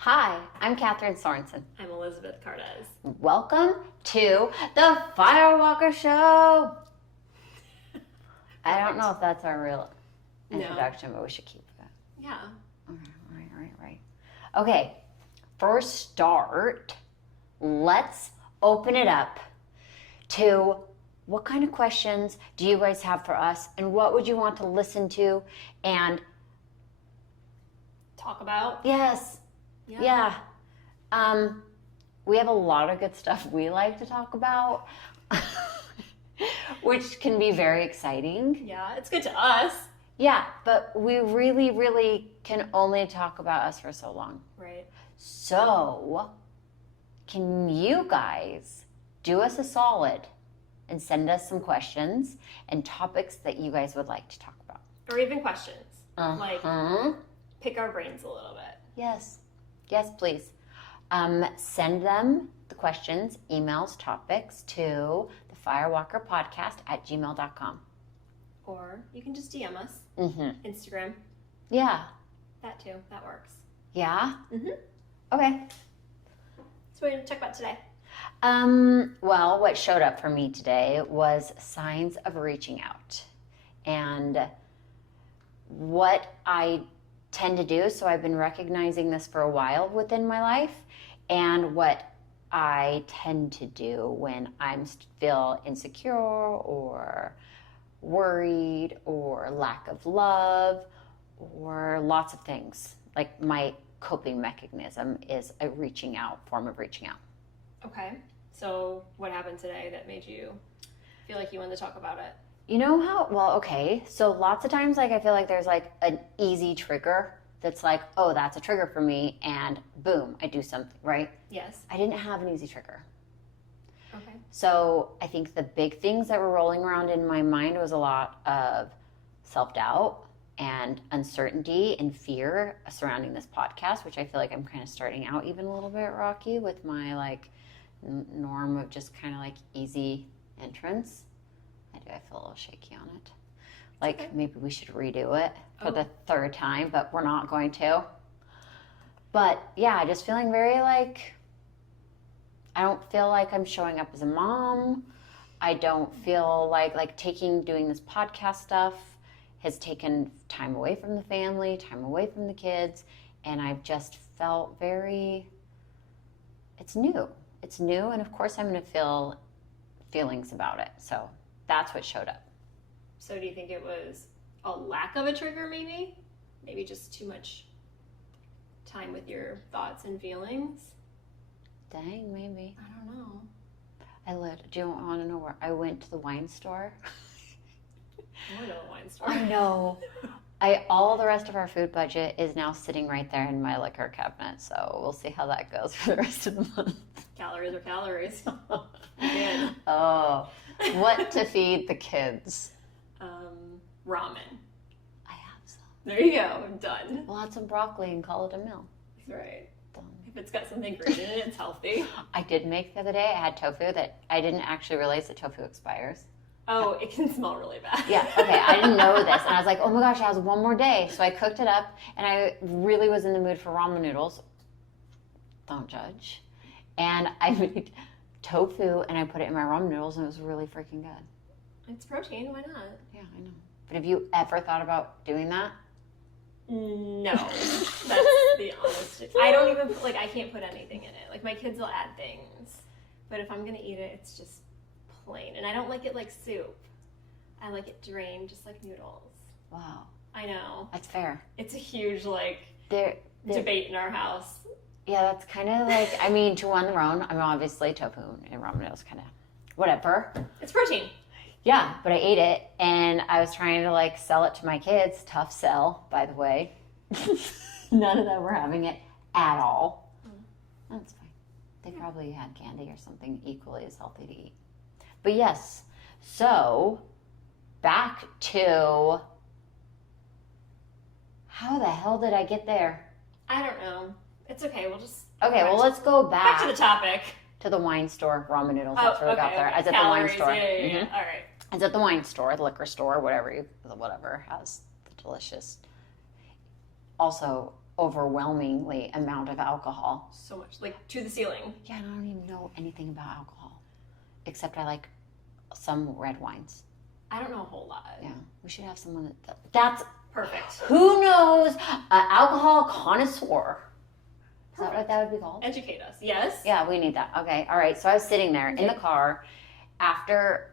Hi, I'm Catherine Sorensen. I'm Elizabeth Cardez. Welcome to the Firewalker Show. I don't know if that's our real introduction, but we should keep that. Yeah. Right. Okay, for start, let's open it up to what kind of questions do you guys have for us, and what would you want to listen to and talk about? Yes. Yeah. We have a lot of good stuff we like to talk about, which can be very exciting. Yeah, it's good to us. Yeah, but we really, really can only talk about us for so long. Right. So, can you guys do us a solid and send us some questions and topics that you guys would like to talk about? Or even questions. Like, pick our brains a little bit. Yes, please. Send them the questions, emails, topics to thefirewalkerpodcast@gmail.com. Or you can just DM us. Instagram. Yeah. That too. That works. Yeah? Okay. So what are we going to talk about today? Well, what showed up for me today was signs of reaching out. And what I tend to do, so I've been recognizing this for a while within my life, and what I tend to do when I feel insecure or worried or lack of love or lots of things. Like my coping mechanism is a form of reaching out. Okay. So what happened today that made you feel like you wanted to talk about it? You know how, so lots of times, like, I feel like there's, like, an easy trigger that's like, oh, that's a trigger for me, and boom, I do something, right? Yes. I didn't have an easy trigger. Okay. So I think the big things that were rolling around in my mind was a lot of self-doubt and uncertainty and fear surrounding this podcast, which I feel like I'm kind of starting out even a little bit rocky with my, like, norm of just kind of, like, easy entrance. I feel a little shaky on it. Like, okay. Maybe we should redo it for the third time, but we're not going to. But, yeah, just feeling very, like, I don't feel like I'm showing up as a mom. I don't feel like doing this podcast stuff has taken time away from the family, time away from the kids, and I've just felt it's new. It's new, and of course I'm going to feel feelings about it, so that's what showed up. So do you think it was a lack of a trigger, maybe? Maybe just too much time with your thoughts and feelings? Dang, maybe. I don't know. Do you want to know where I went to the wine store? I know a wine store. I know. All the rest of our food budget is now sitting right there in my liquor cabinet, so we'll see how that goes for the rest of the month. Calories are calories. Good. Oh, what to feed the kids? Ramen. I have some. There you go. Done. We'll add some broccoli and call it a meal. That's right. Done. If it's got something green in it, it's healthy. I did make the other day. I had tofu that I didn't actually realize that tofu expires. Oh, it can smell really bad. Yeah, okay, I didn't know this. And I was like, oh my gosh, I have one more day. So I cooked it up, and I really was in the mood for ramen noodles. Don't judge. And I made tofu, and I put it in my ramen noodles, and it was really freaking good. It's protein, why not? Yeah, I know. But have you ever thought about doing that? No. That's the honest. I don't even, I can't put anything in it. Like, my kids will add things. But if I'm going to eat it, it's just plain. And I don't like it like soup. I like it drained, just like noodles. Wow. I know. That's fair. It's a huge, debate in our house. Yeah, that's kind of like, to one their own. Obviously, tofu and ramen noodles kind of whatever. It's protein. Yeah, but I ate it, and I was trying to, sell it to my kids. Tough sell, by the way. None of them were having it at all. That's fine. They probably had candy or something equally as healthy to eat. But yes, so back to how the hell did I get there? I don't know. It's okay. We'll just... Okay, well, let's go back to the topic. To the wine store, ramen noodles. That's where we got there. I was at the wine store. Yeah. All right. I was at the wine store, the liquor store, whatever has the delicious. Also, overwhelmingly amount of alcohol. So much, like to the ceiling. Yeah, I don't even know anything about alcohol, except I like some red wines. I don't know a whole lot. Yeah, we should have someone that's Perfect. who knows, an alcohol connoisseur. Is that what that would be called? Educate us. Yes. Yeah, we need that. Okay, all right. So I was sitting there in the car after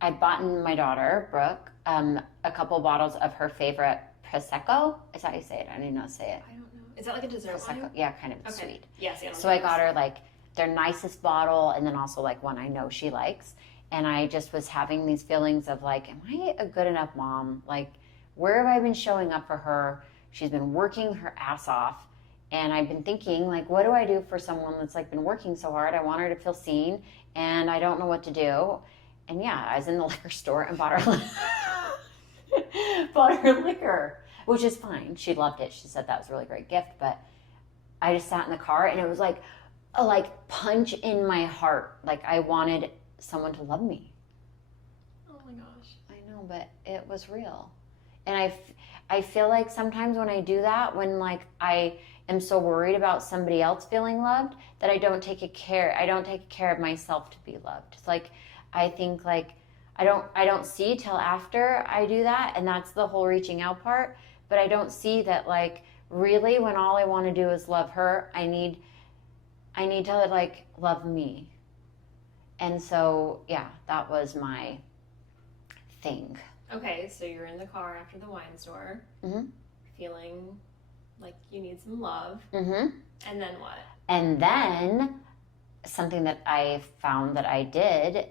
I'd bought my daughter, Brooke, a couple bottles of her favorite Prosecco. Is that how you say it? I don't even know how to say it. I don't know. Is that like a dessert Prosecco. wine? Yeah, kind of Okay. sweet. Yes. Yeah. So I got her like their nicest bottle and then also like one I know she likes. And I just was having these feelings of like, am I a good enough mom? Like, where have I been showing up for her? She's been working her ass off. And I've been thinking, like, what do I do for someone that's like been working so hard? I want her to feel seen and I don't know what to do. And yeah, I was in the liquor store and bought her liquor, which is fine. She loved it. She said that was a really great gift. But I just sat in the car and it was like a punch in my heart. Like I wanted someone to love me. Oh my gosh. I know, but it was real. And I feel like sometimes when I do that, when like I am so worried about somebody else feeling loved, that I don't take care of myself to be loved. It's like I think like I don't see till after I do that, and that's the whole reaching out part, but I don't see that like really when all I want to do is love her, I need to like love me. And so, yeah, that was my thing. Okay, so you're in the car after the wine store, feeling like you need some love. Mm-hmm. And then what? And then something that I found that I did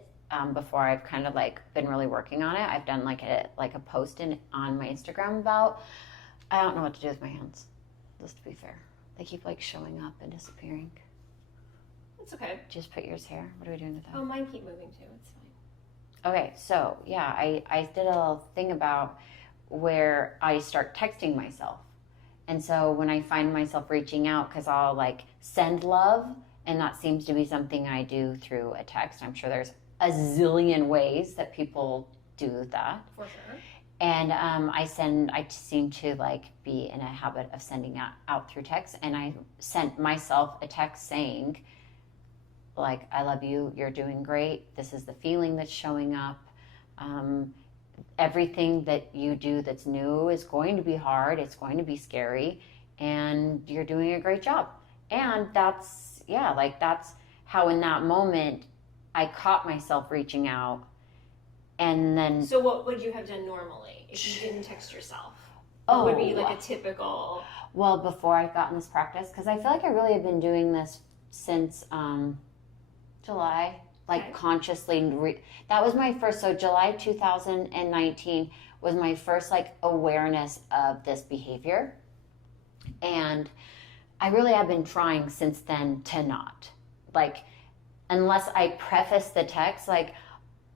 before I've kind of like been really working on it. I've done like a post on my Instagram about, I don't know what to do with my hands, just to be fair. They keep like showing up and disappearing. It's okay. Just put yours here. What are we doing with that? Oh, mine keep moving too. It's fine. Okay, so yeah, I did a little thing about where I start texting myself. And so when I find myself reaching out, because I'll like send love, and that seems to be something I do through a text. I'm sure there's a zillion ways that people do that. For sure. And I seem to like be in a habit of sending out through text. And I sent myself a text saying, like, I love you, you're doing great, this is the feeling that's showing up. Everything that you do that's new is going to be hard, it's going to be scary, and you're doing a great job. And that's how in that moment I caught myself reaching out. And then So what would you have done normally if you didn't text yourself? What would be like a typical... Well, before I got in this practice, because I feel like I really have been doing this since July, like Okay. consciously. That was my first, so July 2019 was my first like awareness of this behavior. And I really have been trying since then to not. Like, unless I preface the text, like,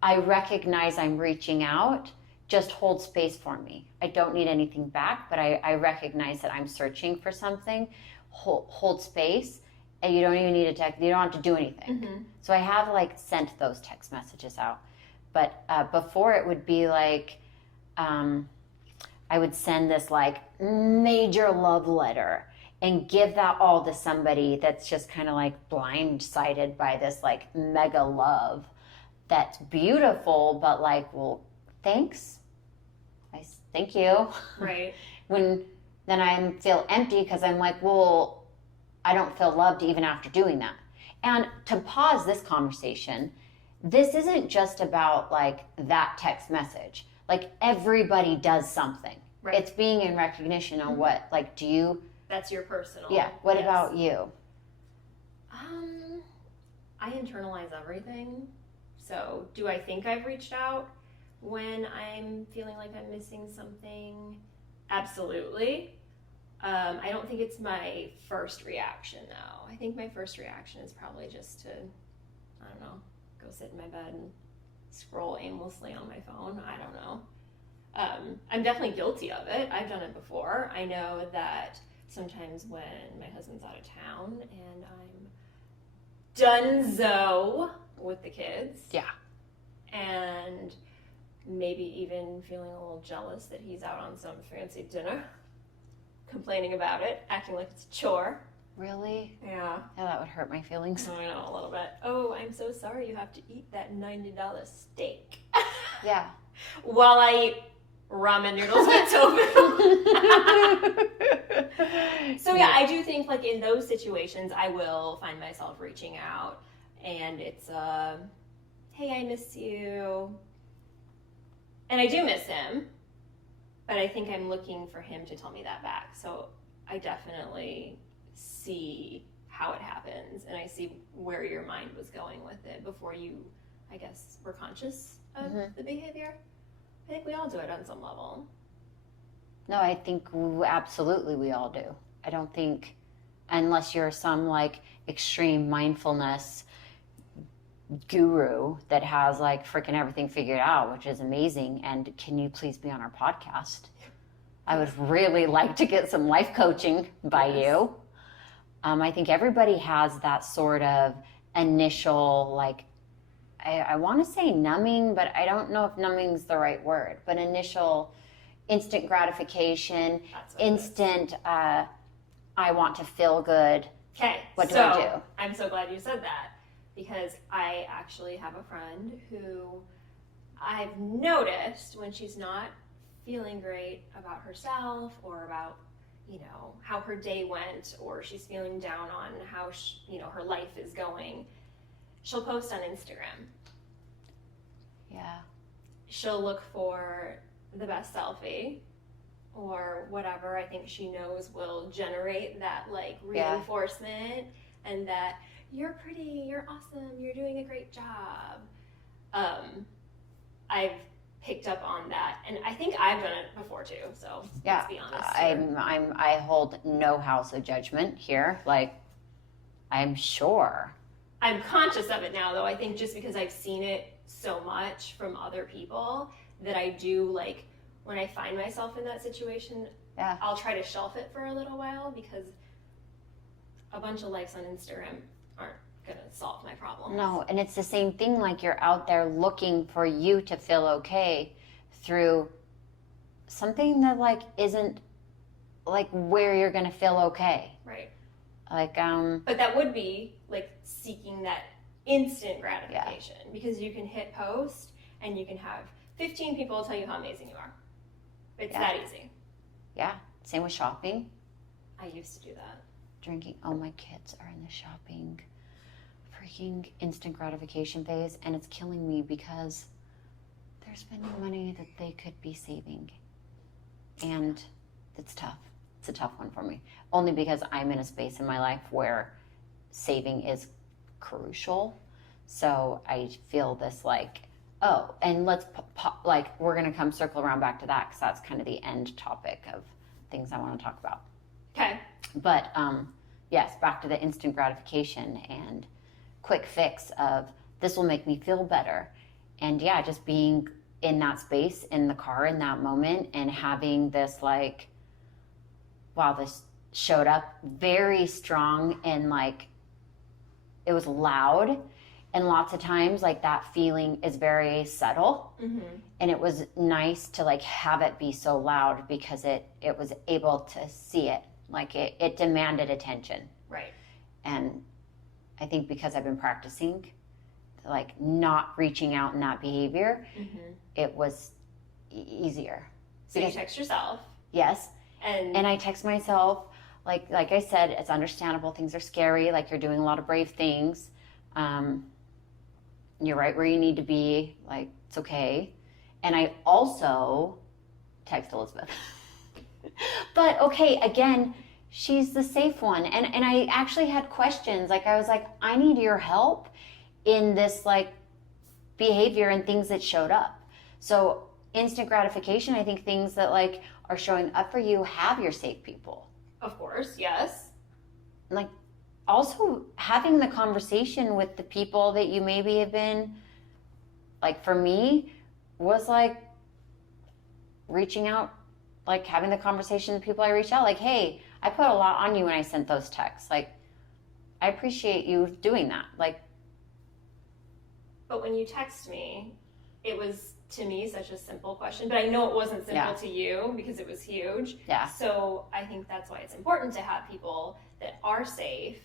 I recognize I'm reaching out, just hold space for me. I don't need anything back, but I recognize that I'm searching for something. Hold space, and you don't even need a text. You don't have to do anything. Mm-hmm. So I have like sent those text messages out. But before it would be like, I would send this like major love letter and give that all to somebody that's just kind of like blindsided by this like mega love that's beautiful, but like, well, thanks. Thank you. Right. Then I feel empty because I'm like, well, I don't feel loved even after doing that. And to pause this conversation, this isn't just about like that text message. Like everybody does something. Right. It's being in recognition on what, like, do you, That's your personal... yeah, what Yes. about you? I internalize everything. So do I think I've reached out when I'm feeling like I'm missing something? Absolutely. I don't think it's my first reaction, though. I think my first reaction is probably just to, I don't know, go sit in my bed and scroll aimlessly on my phone. I don't know. I'm definitely guilty of it. I've done it before. I know that sometimes when my husband's out of town and I'm donezo with the kids. Yeah. And maybe even feeling a little jealous that he's out on some fancy dinner. complaining about it, acting like it's a chore. Really? Yeah. Yeah, that would hurt my feelings. I know, a little bit. Oh, I'm so sorry you have to eat that $90 steak. Yeah. While I eat ramen noodles with tofu. So yeah, I do think like in those situations, I will find myself reaching out, and it's hey, I miss you. And I do miss him, but I think I'm looking for him to tell me that back. So I definitely see how it happens, and I see where your mind was going with it before you, I guess, were conscious of the behavior. I think we all do it on some level. No, I think absolutely we all do. I don't think, unless you're some like extreme mindfulness guru that has like freaking everything figured out, which is amazing. And can you please be on our podcast? I would really like to get some life coaching by you. I think everybody has that sort of initial, like, I want to say numbing, but I don't know if numbing's the right word, but initial instant gratification, instant, I want to feel good. Okay, What do I do? I'm so glad you said that, because I actually have a friend who I've noticed when she's not feeling great about herself or about, you know, how her day went, or she's feeling down on how her life is going, she'll post on Instagram. Yeah. She'll look for the best selfie or whatever I think she knows will generate that like reinforcement and that you're pretty, you're awesome, you're doing a great job. I've picked up on that, and I think I've done it before too. So let's be honest. I hold no house of judgment here. Like, I'm sure. I'm conscious of it now, though. I think just because I've seen it so much from other people that I do, like, when I find myself in that situation, I'll try to shelf it for a little while, because a bunch of likes on Instagram aren't going to solve my problem. No, and it's the same thing, like you're out there looking for you to feel okay through something that like isn't like where you're going to feel okay. Right. Like but that would be like seeking that instant gratification, because you can hit post and you can have 15 people tell you how amazing you are. It's that easy. Yeah. Same with shopping. I used to do that. Drinking. Oh, my kids are in the shopping freaking instant gratification phase, and it's killing me because they're spending money that they could be saving. And it's tough. It's a tough one for me. Only because I'm in a space in my life where saving is crucial. So I feel this like, oh, and let's like, we're going to come circle around back to that, because that's kind of the end topic of things I want to talk about. Okay. But yes, back to the instant gratification and quick fix of this will make me feel better. And yeah, just being in that space in the car in that moment and having this like, wow, this showed up very strong, and like it was loud, and lots of times like that feeling is very subtle. And it was nice to like have it be so loud, because it was able to see it, like it demanded attention. Right. And I think because I've been practicing like not reaching out in that behavior, it was easier. So you text yourself. Yes. And I text myself, like I said, it's understandable. Things are scary. Like, you're doing a lot of brave things. You're right where you need to be. Like, it's okay. And I also text Elizabeth. But okay, again, she's the safe one. And I actually had questions. Like, I was like, I need your help in this like behavior and things that showed up. So instant gratification, I think things that like are showing up for you have your safe people. Of course, yes. Like, also having the conversation with the people that you maybe have been, like for me, was like reaching out, like having the conversation with people I reached out, like, hey, I put a lot on you when I sent those texts. Like, I appreciate you doing that. Like, but when you text me, it was to me such a simple question, but I know it wasn't simple Yeah. to you because it was huge. Yeah. So I think that's why it's important to have people that are safe,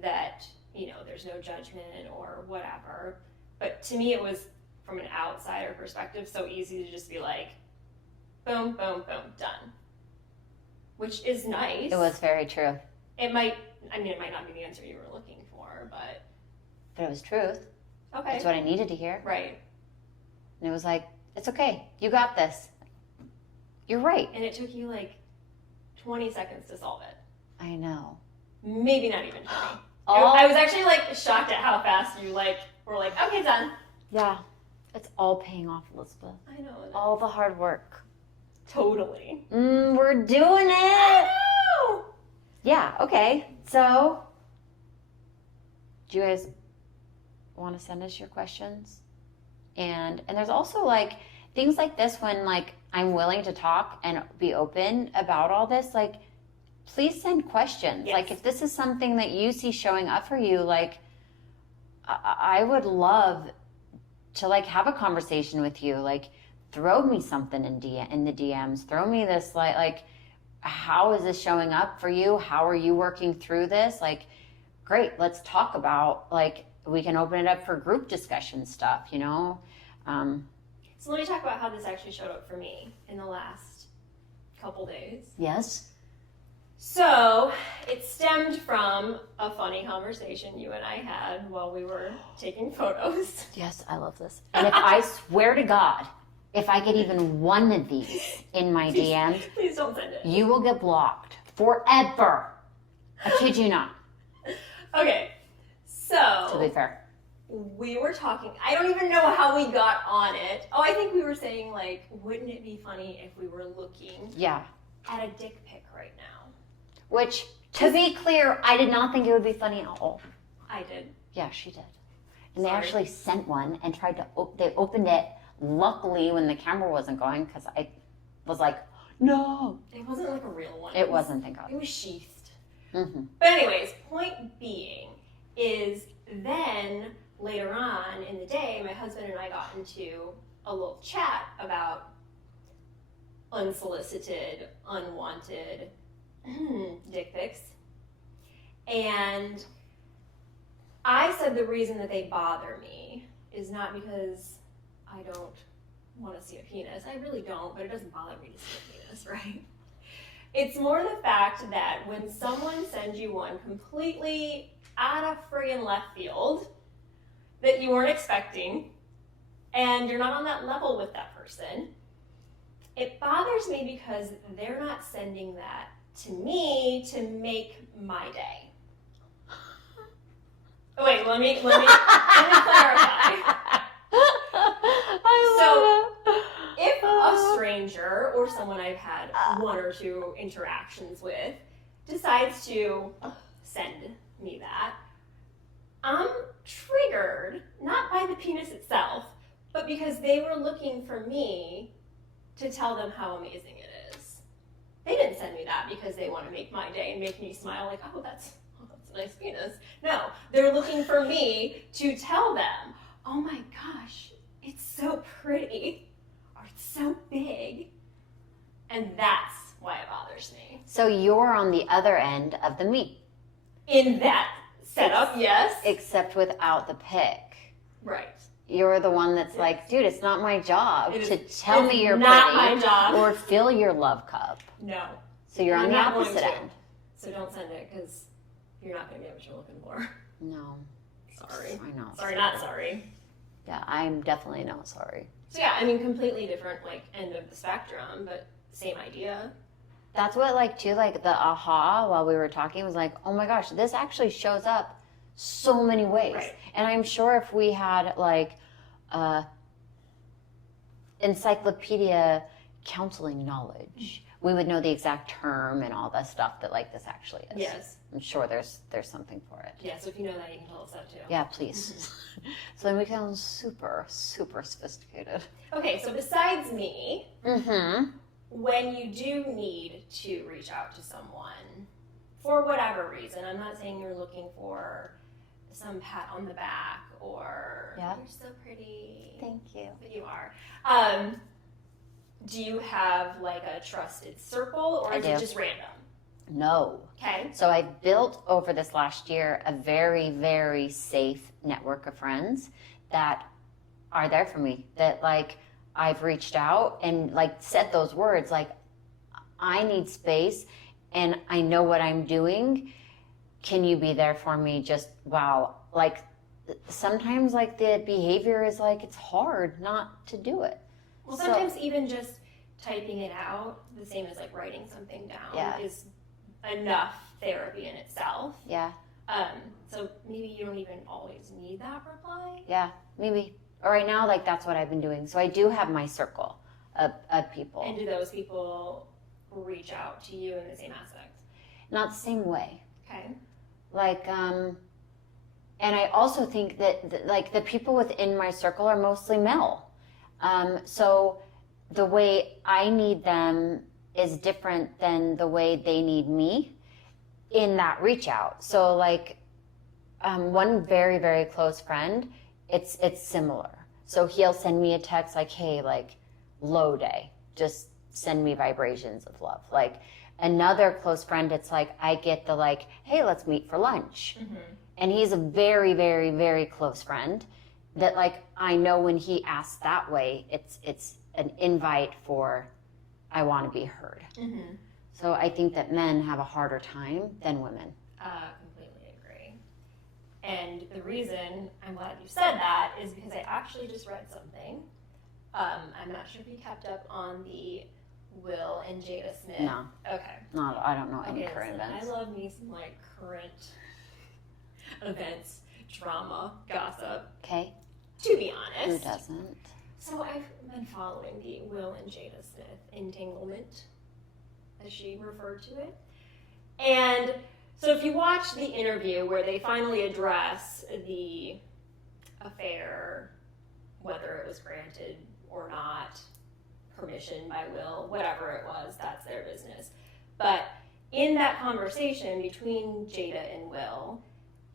that, you know, there's no judgment or whatever. But to me, it was, from an outsider perspective, so easy to just be like, boom, boom, boom, done. Which is nice. It was very true. It might not be the answer you were looking for, but It was truth. okay. It's what I needed to hear. Right. And it was like, it's okay. You got this. You're right. And it took you like 20 seconds to solve it. I know. Maybe not even 20. All, I was actually like shocked at how fast you like were like, okay, done. yeah. It's all paying off, Elizabeth. I know. All the hard work. Totally. We're doing it. I know. Yeah, okay. So, do you guys want to send us your questions? And there's also like things like this when like I'm willing to talk and be open about all this, like please send questions. Yes. Like if this is something that you see showing up for you, like I would love to like have a conversation with you. Like throw me something in the DMs. Throw me this like how is this showing up for you? How are you working through this? Like great, let's talk about like we can open it up for group discussion stuff, you know? So let me talk about how this actually showed up for me in the last couple days. Yes. So it stemmed from a funny conversation you and I had while we were taking photos. Yes, I love this. And if I swear to God, if I get even one of these in my DMs, Please don't send it. you will get blocked forever. I kid you not, Okay, to be so fair. we were talking. I don't even know how we got on it. Oh, I think we were saying, like, wouldn't it be funny if we were looking Yeah. at a dick pic right now? Which, to be clear, I did not think it would be funny at all. I did. Yeah, she did. And they Sorry. actually sent one and tried to, they opened it, luckily, when the camera wasn't going, because I was like, no. It wasn't like a real one. It wasn't, thank God. It was sheathed. Mm-hmm. But anyways, point being is then later on in the day, my husband and I got into a little chat about unsolicited, unwanted dick pics. And I said the reason that they bother me is not because I don't want to see a penis. I really don't, but it doesn't bother me to see a penis, right? It's more the fact that when someone sends you one completely out of friggin' left field that you weren't expecting, and you're not on that level with that person, it bothers me because they're not sending that to me to make my day. Oh, wait, let me clarify. If a stranger or someone I've had one or two interactions with decides to send me that, I'm triggered, not by the penis itself, but because they were looking for me to tell them how amazing it is. They didn't send me that because they want to make my day and make me smile like, oh, that's a nice penis. No, they're looking for me to tell them, oh my gosh, it's so pretty, or it's so big. And that's why it bothers me. So you're on the other end of the meat. In that setup, yes. Except without the pic. Right. You're the one that's Yes. like, dude, it's not my job It is- to tell it's me you're not pretty my job. or fill your love cup. No. So you're I'm on the not going opposite to. end. So don't send it because you're not going to get what you're looking for. No. Sorry. I know. Sorry, not sorry. Yeah, I'm definitely not sorry. So yeah, I mean, completely different, like, end of the spectrum, but same idea. That's what, like, too, like, the aha while we were talking was like, oh my gosh, this actually shows up so many ways. Right. And I'm sure if we had, like, encyclopedia counseling knowledge, we would know the exact term and all that stuff that, like, this actually is. Yes. I'm sure there's something for it. Yeah, so if you know that, you can tell us that too. Yeah, please. So then we can super, super sophisticated. Okay, so besides me, Mm-hmm. when you do need to reach out to someone for whatever reason, I'm not saying you're looking for some pat on the back or Yeah. you're so pretty. Thank you. But you are. Do you have like a trusted circle, or I is do. it just random? No. Okay. So I've built over this last year a very, very safe network of friends that are there for me. That like I've reached out and like said those words like, I need space and I know what I'm doing. Can you be there for me? Just wow. Like sometimes like the behavior is like it's hard not to do it. Well, So- sometimes even just typing it out, the same as like writing something down, Yeah. is enough therapy in itself. Yeah. So maybe you don't even always need that reply. Yeah. Maybe. Or right now, like that's what I've been doing. So I do have my circle of people. And do those people reach out to you in the same aspect? Not the same way. Okay. Like, and I also think that like the people within my circle are mostly male. So the way I need them is different than the way they need me in that reach out. So like, one very, very close friend, it's similar. So he'll send me a text like, hey, like low day, just send me vibrations of love. Like another close friend, it's like, I get the like, hey, let's meet for lunch. Mm-hmm. And he's a very, very, very close friend that like, I know when he asks that way, it's an invite for, I want to be heard. Mm-hmm. So I think that men have a harder time than women. Completely agree. And the reason I'm glad you said that is because I actually just read something. I'm not sure if you kept up on the Will and Jada Smith. No. Okay. Not, I don't know any Okay, current listen, events. I love me some like current events, drama, gossip. Okay. To be Who honest. doesn't? So I've been following the Will and Jada Smith entanglement, as she referred to it. And so if you watch the interview where they finally address the affair, whether it was granted or not, permission by Will, whatever it was, that's their business. But in that conversation between Jada and Will,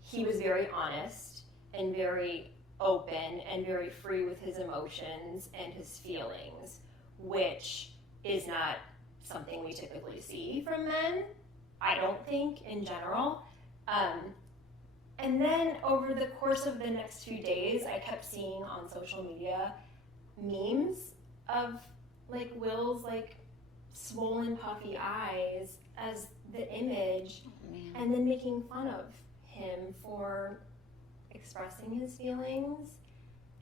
he was very honest and very open and very free with his emotions and his feelings, which is not something we typically see from men, I don't think, in general. And then over the course of the next few days, I kept seeing on social media memes of like Will's like swollen puffy eyes as the image, Man. and then making fun of him for expressing his feelings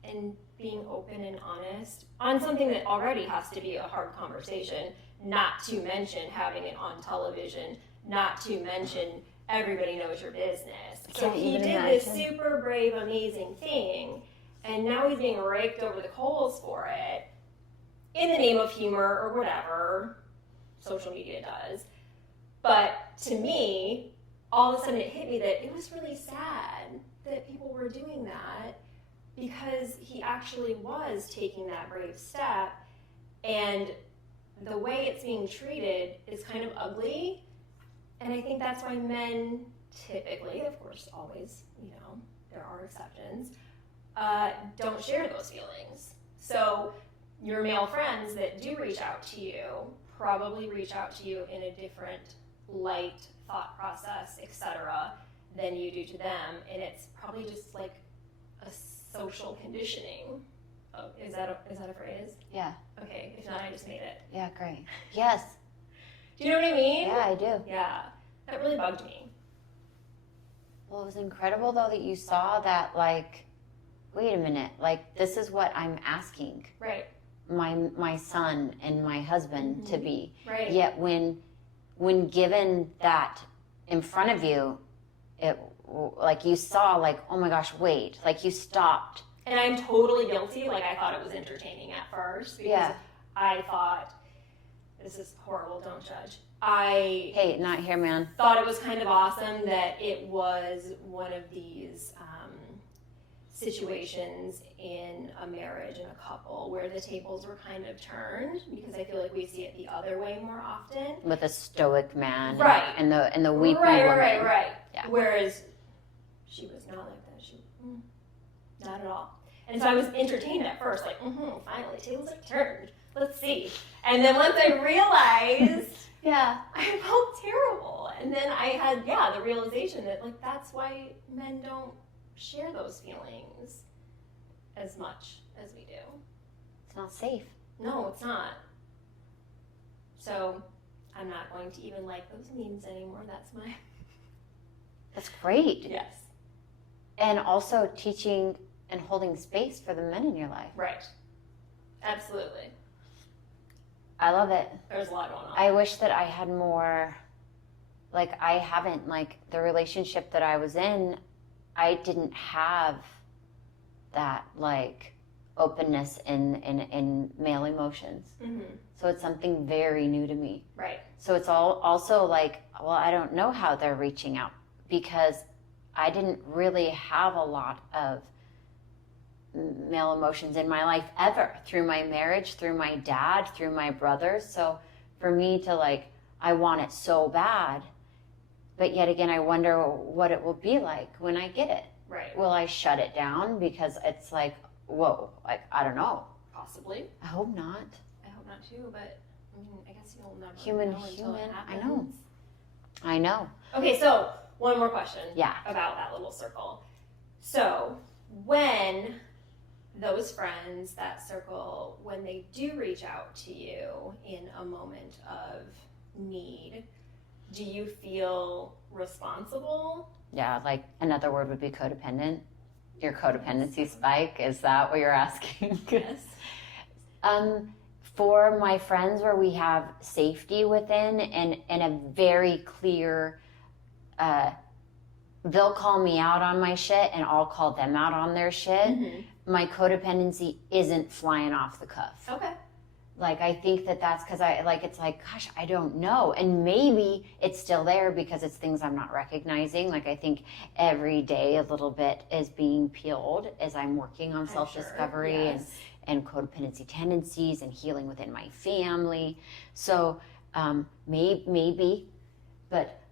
and being open and honest on something that already has to be a hard conversation, not to mention having it on television, not to mention everybody knows your business. So can't he even did this imagine. super brave, amazing thing, and now he's being raked over the coals for it in the name of humor or whatever social media does. But to me, all of a sudden it hit me that it was really sad that people were doing that, because he actually was taking that brave step, and the way it's being treated is kind of ugly. And I think that's why men typically, of course, always, there are exceptions, don't share those feelings. So your male friends that do reach out to you probably reach out to you in a different light, thought process, etc., than you do to them, and it's probably just like a social conditioning. Oh, is that a phrase? Yeah. Okay, if not, I just made it. Yeah, great. Yes. Do you know what I mean? Yeah, I do. Yeah, that really bugged me. Well, it was incredible though that you saw that like, wait a minute, like this is what I'm asking Right. my son and my husband to be. Right. Yet when given that in front of you, it like you saw like, oh my gosh, wait, like you stopped. And I'm totally guilty. Like, I thought it was entertaining at first because Yeah. I thought, this is horrible, don't judge. Hey, not here, man. Thought it was kind of awesome that it was one of these situations in a marriage and a couple where the tables were kind of turned, because I feel like we see it the other way more often. With a stoic man, Right. And the weeping Right. woman. Right. Yeah. Whereas she was not like that. Not at all. And so I was entertained at first, like, finally, tables are turned. Let's see. And then once I realized, I felt terrible. And then I had, the realization that, like, that's why men don't share those feelings as much as we do. It's not safe. No, it's not. So I'm not going to even like those memes anymore. That's great. Yes. And also teaching and holding space for the men in your life. Right. Absolutely. I love it. There's a lot going on. I wish that I had more, like, I haven't, like, the relationship that I was in, I didn't have that, like, openness in male emotions. Mm-hmm. So it's something very new to me. Right. So it's all also like, well, I don't know how they're reaching out because I didn't really have a lot of male emotions in my life ever, through my marriage, through my dad, through my brothers. So for me to, like, I want it so bad, but yet again, I wonder what it will be like when I get it. Right. Will I shut it down because it's like, whoa, like, I don't know. Possibly. I hope not. I hope not too, but I mean, I guess you'll never Human, know until it happens. I know. Okay, so one more question. Yeah. About that little circle. So when those friends, that circle, when they do reach out to you in a moment of need, do you feel responsible? Yeah, like another word would be codependent. Your codependency spike, is that what you're asking? Yes. For my friends where we have safety within and a very clear, they'll call me out on my shit and I'll call them out on their shit. Mm-hmm. My codependency isn't flying off the cuff. Okay. Like, I think that's because it's like, gosh, I don't know. And maybe it's still there because it's things I'm not recognizing. Like, I think every day a little bit is being peeled as I'm working on self-discovery Yes. and codependency tendencies and healing within my family. So maybe, but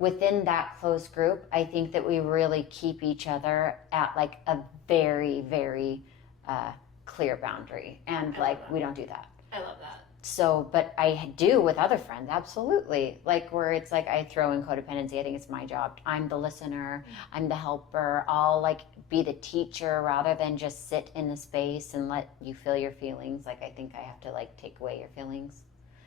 within that close group, I think that we really keep each other at, like, a very, very clear boundary, and we don't do that. I love that. So, but I do with other friends, absolutely. Like, where it's like I throw in codependency, I think it's my job. I'm the listener, I'm the helper. I'll, like, be the teacher rather than just sit in the space and let you feel your feelings. Like, I think I have to, like, take away your feelings.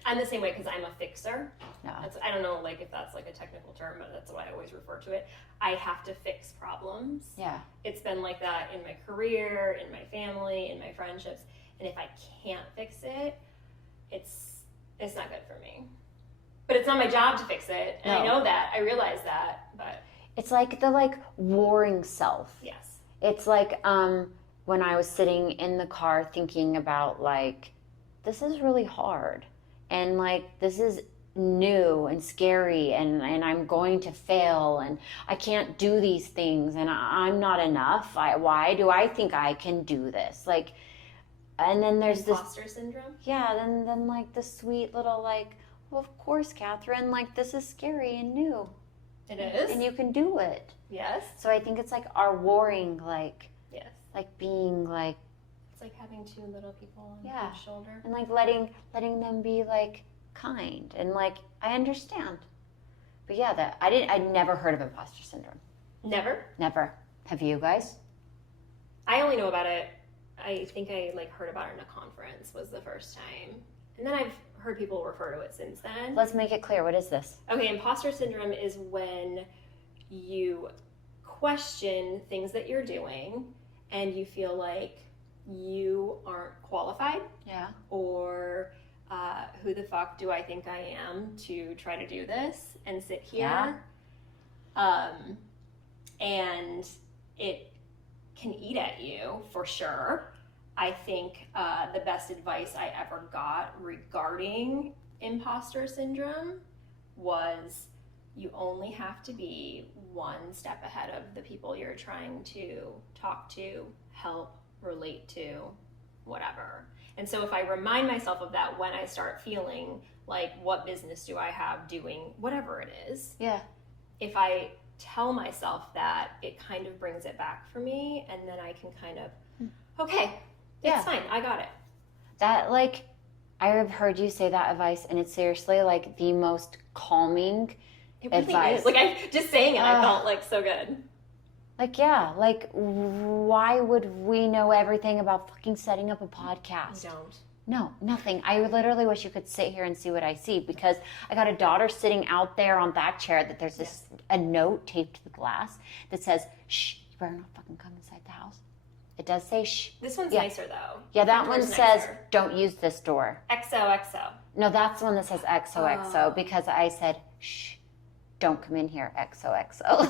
I'm the same way because I'm a fixer. Yeah. I don't know, like, if that's, like, a technical term, but that's the way I always refer to it. I have to fix problems. Yeah. It's been like that in my career, in my family, in my friendships. And if I can't fix it, it's not good for me. But it's not my job to fix it. And I know that. I realize that. But it's like the, like, warring self. yes. It's like when I was sitting in the car thinking about, like, this is really hard. And, like, this is new and scary and I'm going to fail and I can't do these things and I'm not enough. Why do I think I can do this? Like, and then there's imposter syndrome. Yeah, then like the sweet little, like, well, of course, Catherine, like, this is scary and new. It is. And you can do it. Yes. So I think it's like our warring, like, yes. Like being like, it's like having two little people on Yeah. each shoulder. and like letting them be, like, kind and, like, I understand. But yeah, I never heard of imposter syndrome. Never. Have you guys? I only know about it. I think I, like, heard about it in a conference was the first time. And then I've heard people refer to it since then. Let's make it clear. What is this? Okay, imposter syndrome is when you question things that you're doing and you feel like you aren't qualified, Yeah. or who the fuck do I think I am to try to do this and sit here? Yeah. And it can eat at you for sure. I think the best advice I ever got regarding imposter syndrome was you only have to be one step ahead of the people you're trying to talk to, help, relate to, whatever. And so if I remind myself of that when I start feeling like, what business do I have doing whatever it is? Yeah. If I tell myself that, it kind of brings it back for me, and then I can kind of, okay, Yeah. it's fine, I got it. That, like, I have heard you say that advice, and it's seriously, like, the most calming It really advice. is. Like, I just saying it, I felt like so good. Like, yeah, like, why would we know everything about fucking setting up a podcast? I don't. No, nothing. I literally wish you could sit here and see what I see, because I got a daughter sitting out there on that chair that there's this a note taped to the glass that says, shh, you better not fucking come inside the house. It does say shh. This one's Yeah. nicer, though. Yeah, that The one door's says, nicer. don't use this door. XOXO. No, that's the one that says XOXO, because I said, shh, don't come in here, XOXO.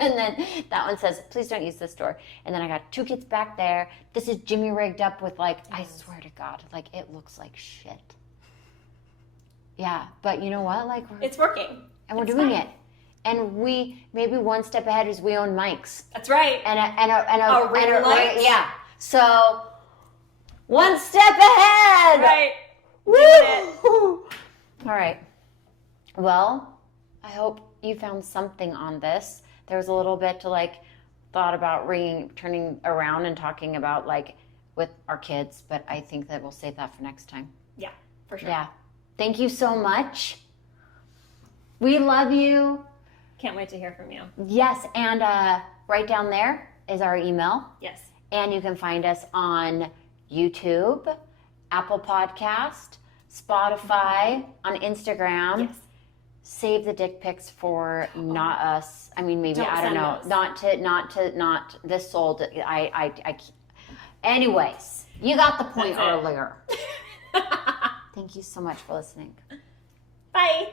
And then that one says, please don't use this door. And then I got 2 kids back there. This is Jimmy rigged up with, like, I swear to God, like, it looks like shit. Yeah, but you know what? Like, It's working. and we're It's doing fine. it. And we, maybe one step ahead is we own mics. That's right. And ring light? yeah. So, one step ahead. Right. Woo! All right. Well, I hope you found something on this. There was a little bit to, like, thought about turning around and talking about, like, with our kids, but I think that we'll save that for next time. Yeah, for sure. Yeah. Thank you so much. We love you. Can't wait to hear from you. Yes, and right down there is our email. Yes. And you can find us on YouTube, Apple Podcast, Spotify, on Instagram. Yes. Save the dick pics for not us. I mean, maybe, Don't I don't send know. those. Not this sold. Anyways, you got the point That's it. earlier. Thank you so much for listening. Bye.